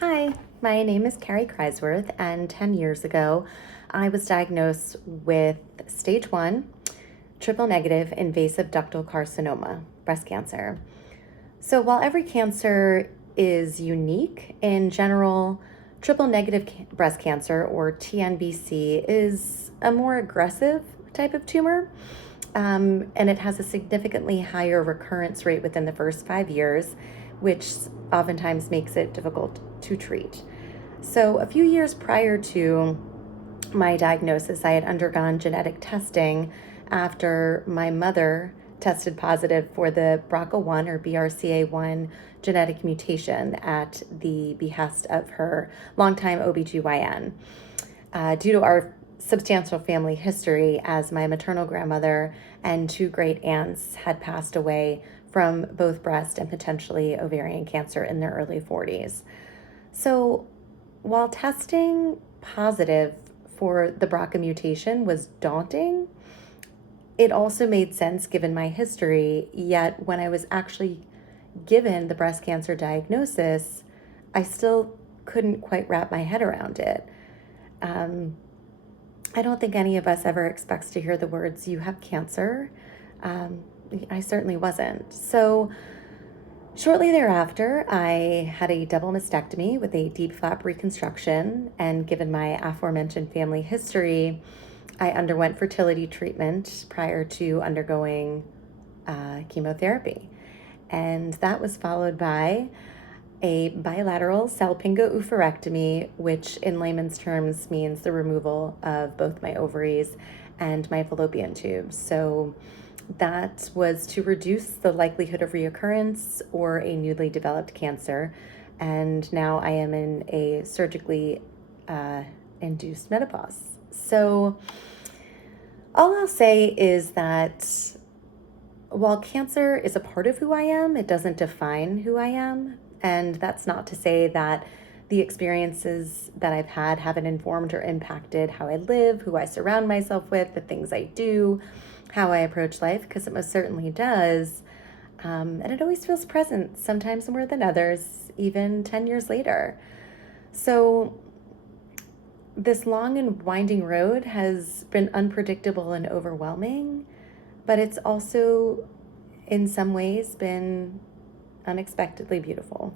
Hi, my name is Carrie Kreiswirth, and 10 years ago, I was diagnosed with stage 1, triple negative invasive ductal carcinoma, breast cancer. So, while every cancer is unique, in general, triple negative breast cancer, or TNBC, is a more aggressive type of tumor, and it has a significantly higher recurrence rate within the first 5 years, which oftentimes makes it difficult to treat. So, a few years prior to my diagnosis, I had undergone genetic testing after my mother tested positive for the BRCA1 or BRCA1 genetic mutation at the behest of her longtime OBGYN. Due to our substantial family history, as my maternal grandmother and two great aunts had passed away from both breast and potentially ovarian cancer in their early 40s. So, while testing positive for the BRCA mutation was daunting, it also made sense given my history. Yet, when I was actually given the breast cancer diagnosis, I still couldn't quite wrap my head around it. Um, I don't think any of us ever expects to hear the words, "you have cancer." Um, I certainly wasn't. So, shortly thereafter, I had a double mastectomy with a deep flap reconstruction, and given my aforementioned family history, I underwent fertility treatment prior to undergoing chemotherapy. And that was followed by a bilateral salpingo-oophorectomy, which in layman's terms means the removal of both my ovaries and my fallopian tubes. So that was to reduce the likelihood of reoccurrence or a newly developed cancer. And now I am in a surgically induced menopause. So all I'll say is that while cancer is a part of who I am, it doesn't define who I am. And that's not to say that the experiences that I've had haven't informed or impacted how I live, who I surround myself with, the things I do, how I approach life, because it most certainly does. And it always feels present, sometimes more than others, even 10 years later. So, this long and winding road has been unpredictable and overwhelming, but it's also, in some ways, been unexpectedly beautiful.